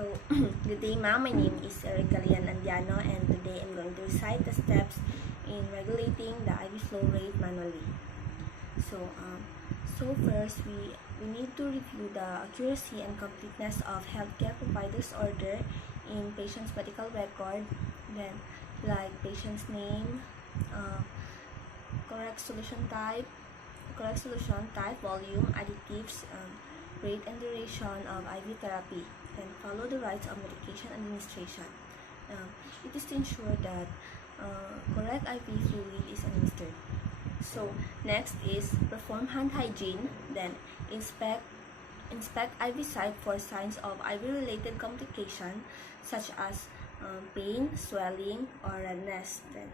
So, good day ma'am, my name is Erica Lian Andiano and today I'm going to recite the steps in regulating the IV flow rate manually. So first we need to review the accuracy and completeness of healthcare provider's order in patient's medical record, then like patient's name, correct solution type, volume, additives, rate and duration of IV therapy, and follow the rights of medication administration. It is to ensure that correct IV fluid is administered. So next is perform hand hygiene, then inspect IV site for signs of IV related complication such as pain, swelling, or redness. Then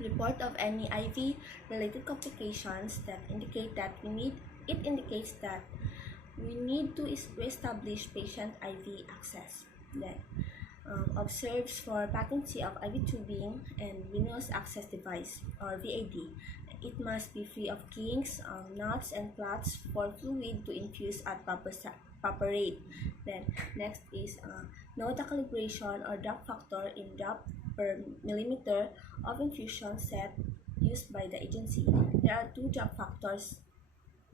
report of any IV related complications that indicate that indicates that we need to establish patient IV access. Then observes for patency of IV tubing and venous access device or VAD. It must be free of kinks, knots, and clots for fluid to infuse at proper rate. Then next is note the calibration or drop factor in drop per millimeter of infusion set used by the agency. There are two drop factors.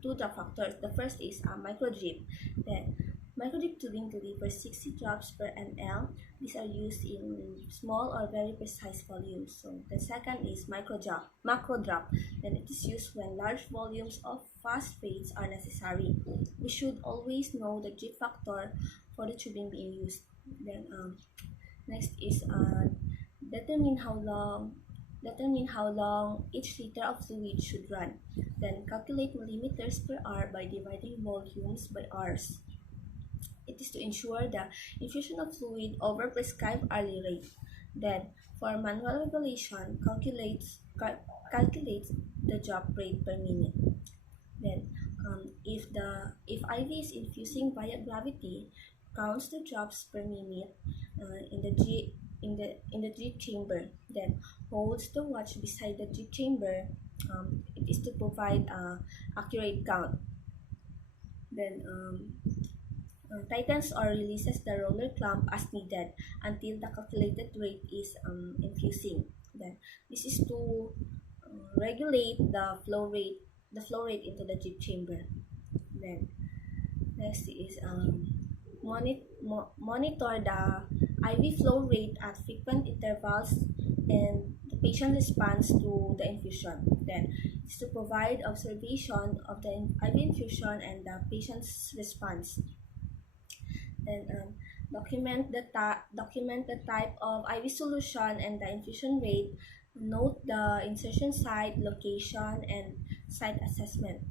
The first is a microdrip. Then microdrip tubing delivers 60 drops per ml. These are used in small or very precise volumes. So the second is macro drop. Then it is used when large volumes of fast rates are necessary. We should always know the drip factor for the tubing being used. Then next is determine how long each liter of fluid should run. Then calculate millimeters per hour by dividing volumes by hours. It is to ensure the infusion of fluid over prescribed hourly rate. Then for manual regulation, calculates the drop rate per minute. Then if IV is infusing via gravity, counts the drops per minute in the drip chamber. Then holds the watch beside the drip chamber. It is to provide accurate count. Then tightens or releases the roller clamp as needed until the calculated rate is infusing. Then this is to regulate the flow rate into the drip chamber. Then next is monitor the IV flow rate at frequent intervals and the patient response to the infusion. Then is to provide observation of the IV infusion and the patient's response. Then document the type of IV solution and the infusion rate. Note the insertion site, location, and site assessment.